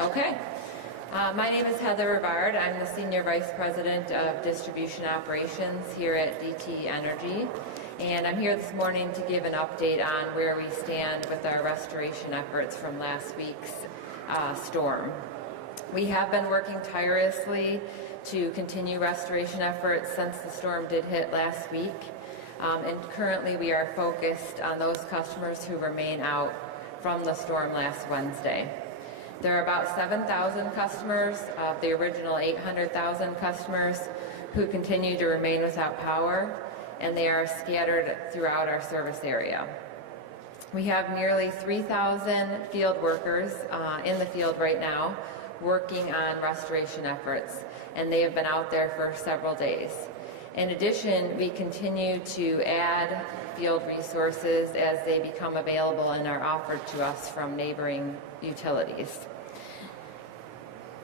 Okay. My name is Heather Rivard. I'm the Senior Vice President of Distribution Operations here at DTE Energy. And I'm here this morning to give an update on where we stand with our restoration efforts from last week's storm. We have been working tirelessly to continue restoration efforts since the storm did hit last week. And currently we are focused on those customers who remain out from the storm last Wednesday. There are about 7,000 customers of the original 800,000 customers who continue to remain without power, and they are scattered throughout our service area. We have nearly 3,000 field workers in the field right now working on restoration efforts, and they have been out there for several days. In addition, we continue to add field resources as they become available and are offered to us from neighboring utilities.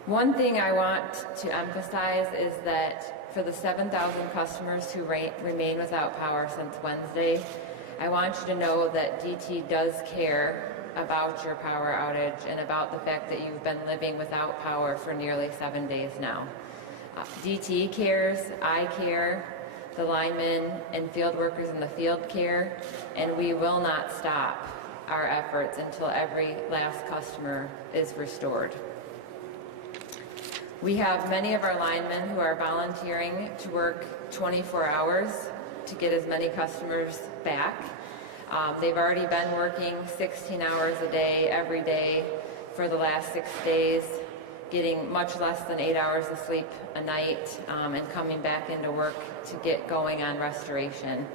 One thing I want to emphasize is that for the 7,000 customers who remain without power since Wednesday, I want you to know that DTE does care about your power outage and about the fact that you've been living without power for nearly 7 days now. DTE cares, I care, the linemen and field workers in the field care, and we will not stop our efforts until every last customer is restored. We have many of our linemen who are volunteering to work 24 hours to get as many customers back. They've already been working 16 hours a day, every day, for the last 6 days, getting much less than 8 hours of sleep a night, and coming back into work to get going on restoration.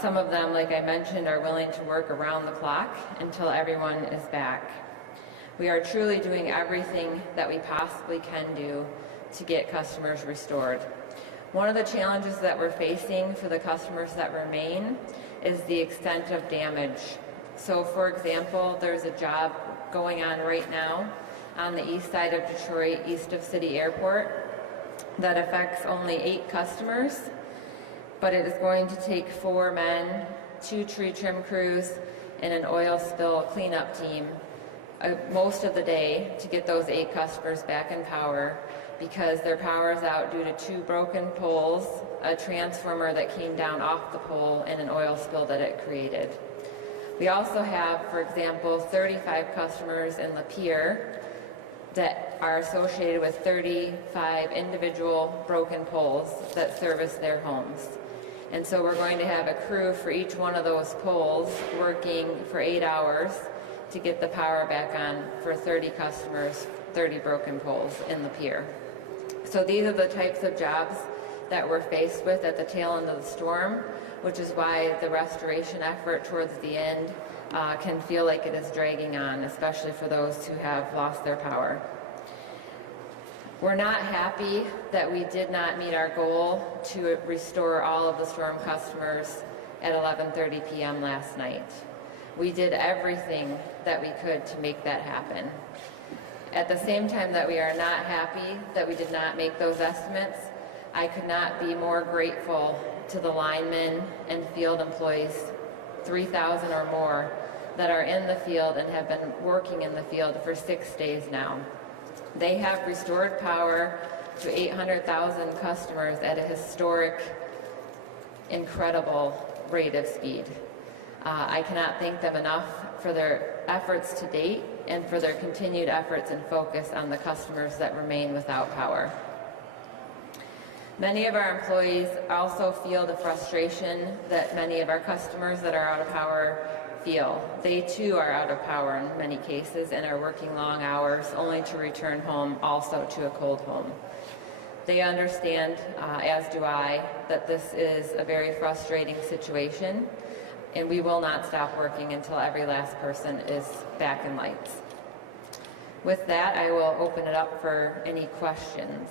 Some of them, like I mentioned, are willing to work around the clock until everyone is back. We are truly doing everything that we possibly can do to get customers restored. One of the challenges that we're facing for the customers that remain is the extent of damage. So, for example, there's a job going on right now on the east side of Detroit, east of City Airport, that affects only 8 customers, but it is going to take 4 men, 2 tree trim crews, and an oil spill cleanup team most of the day to get those 8 customers back in power, because their power is out due to 2 broken poles, a transformer that came down off the pole, and an oil spill that it created. We also have, for example, 35 customers in Lapeer that are associated with 35 individual broken poles that service their homes. And so we're going to have a crew for each one of those poles working for 8 hours to get the power back on for 30 customers, 30 broken poles in Lapeer. So these are the types of jobs that we're faced with at the tail end of the storm, which is why the restoration effort towards the end can feel like it is dragging on, especially for those who have lost their power. We're not happy that we did not meet our goal to restore all of the storm customers at 11:30 p.m. last night. We did everything that we could to make that happen. At the same time that we are not happy that we did not make those estimates, I could not be more grateful to the linemen and field employees, 3,000 or more, that are in the field and have been working in the field for 6 days now. They have restored power to 800,000 customers at a historic, incredible rate of speed. I cannot thank them enough for their efforts to date and for their continued efforts and focus on the customers that remain without power. Many of our employees also feel the frustration that many of our customers that are out of power feel. They too are out of power in many cases and are working long hours only to return home also to a cold home. They understand, as do I, that this is a very frustrating situation, and we will not stop working until every last person is back in lights. With that, I will open it up for any questions.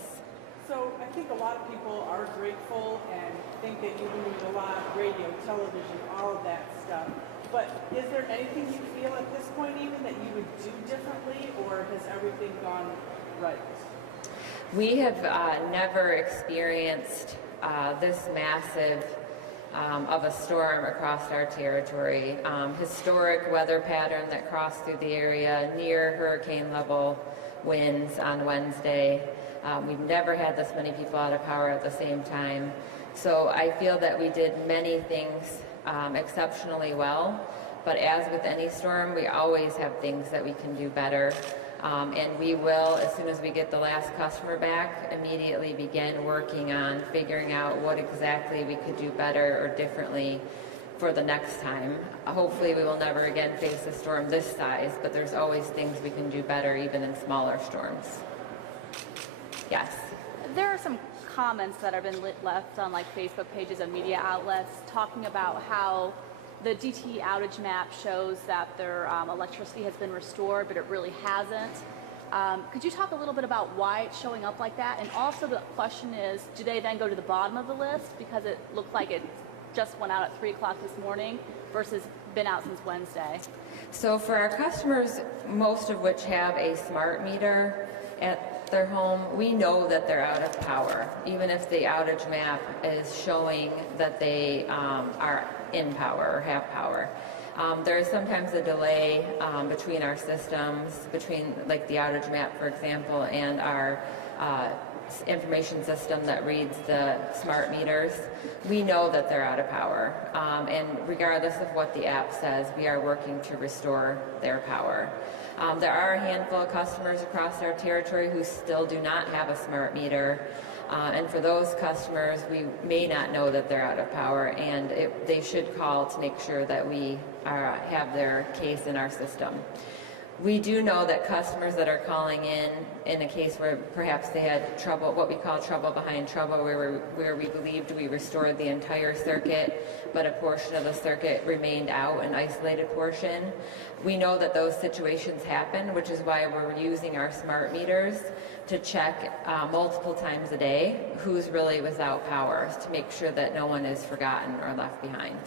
So I think a lot of people are grateful and think that you need a lot of radio, television, all of that stuff. But is there anything you feel at this point even that you would do differently, or has everything gone right? We have never experienced this massive of a storm across our territory. Historic weather pattern that crossed through the area, near hurricane level winds on Wednesday. We've never had this many people out of power at the same time. So I feel that we did many things exceptionally well, but as with any storm, we always have things that we can do better. And we will, as soon as we get the last customer back, immediately begin working on figuring out what exactly we could do better or differently for the next time. Hopefully we will never again face a storm this size, but there's always things we can do better even in smaller storms. Yes? There are some comments that have been left on like Facebook pages and media outlets talking about how the DTE outage map shows that their electricity has been restored, but it really hasn't. Could you talk a little bit about why it's showing up like that? And also the question is, do they then go to the bottom of the list because it looked like it just went out at 3 o'clock this morning versus been out since Wednesday? So for our customers, most of which have a smart meter at their home, we know that they're out of power, even if the outage map is showing that they are in power or have power. There is sometimes a delay between our systems, between like the outage map, for example, and our information system that reads the smart meters. We know that they're out of power, and regardless of what the app says, we are working to restore their power. There are a handful of customers across our territory who still do not have a smart meter, and for those customers, we may not know that they're out of power, and they should call to make sure that we have their case in our system. We do know that customers that are calling in a case where perhaps they had trouble, what we call trouble behind trouble, where we believed we restored the entire circuit, but a portion of the circuit remained out, an isolated portion. We know that those situations happen, which is why we're using our smart meters to check multiple times a day who's really without power, to make sure that no one is forgotten or left behind.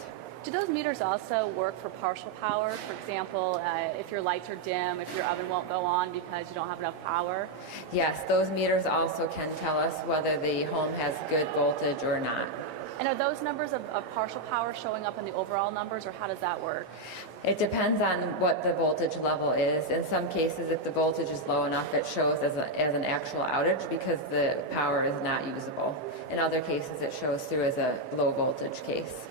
Do those meters also work for partial power? For example, if your lights are dim, if your oven won't go on because you don't have enough power? Yes, those meters also can tell us whether the home has good voltage or not. And are those numbers of partial power showing up in the overall numbers, or how does that work? It depends on what the voltage level is. In some cases, if the voltage is low enough, it shows as an actual outage because the power is not usable. In other cases, it shows through as a low voltage case.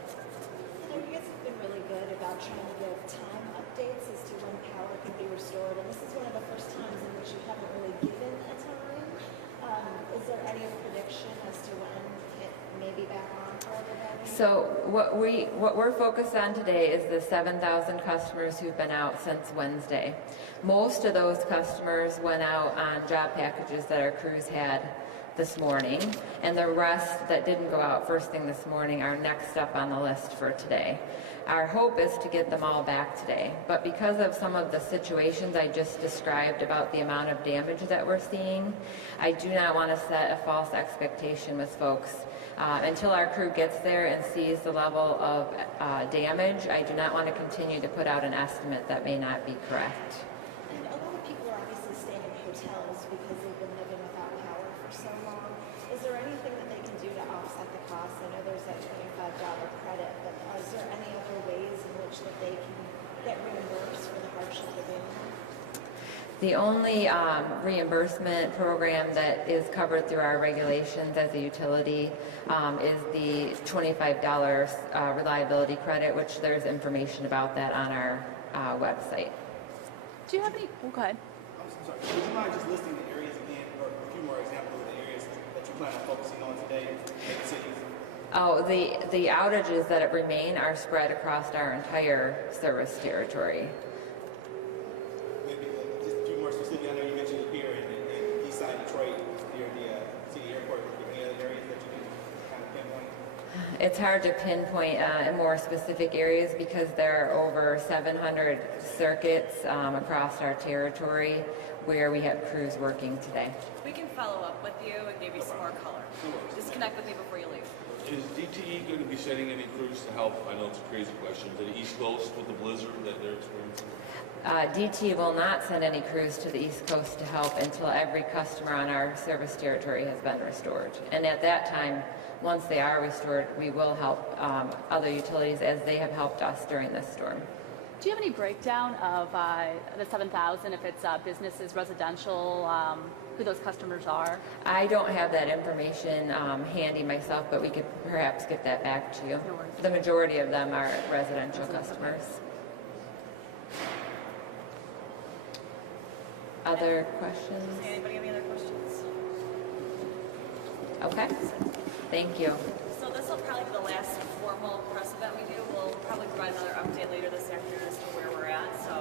You guys have been really good about trying to give time updates as to when power can be restored, and this is one of the first times in which you haven't really given a time. Is there any prediction as to when it may be back on for everybody? So what we're focused on today is the 7,000 customers who've been out since Wednesday. Most of those customers went out on job packages that our crews had this morning, and the rest that didn't go out first thing this morning are next up on the list for today. Our hope is to get them all back today, but because of some of the situations I just described about the amount of damage that we're seeing, I do not want to set a false expectation with folks. Until our crew gets there and sees the level of damage, I do not want to continue to put out an estimate that may not be correct. And a lot of people are obviously staying in hotels because they've been living without power for so long. Is there anything that they can do to offset the cost? I know there's that $25 credit, but is there any other ways in which that they can get reimbursed for the hardship of being there? The only reimbursement program that is covered through our regulations as a utility is the $25 reliability credit, which there's information about that on our website. Do you have any? Oh, go ahead. I'm sorry. Would you mind just listing the areas again, or a few more examples of the areas that you plan on focusing on today, maybe cities? Oh, the outages that remain are spread across our entire service territory. Maybe just a few more specific. I know you mentioned here in East Side Detroit, near the city airport. Any other areas that you can kind of pinpoint? It's hard to pinpoint in more specific areas because there are over 700 circuits across our territory where we have crews working today. We can follow up with you and give you some more color. Just connect with me before you leave. Is DTE going to be sending any crews to help? I know it's a crazy question. To the East Coast with the blizzard that they're experiencing? DTE will not send any crews to the East Coast to help until every customer on our service territory has been restored. And at that time, once they are restored, we will help other utilities as they have helped us during this storm. Do you have any breakdown of the 7,000, if it's businesses, residential, who those customers are? I don't have that information handy myself, but we could perhaps get that back to you. No worries. The majority of them are residential customers. Other questions? Anybody have any other questions? Okay, thank you. So this will probably be the last formal press event we do. We'll probably provide another update later this afternoon as to where we're at. So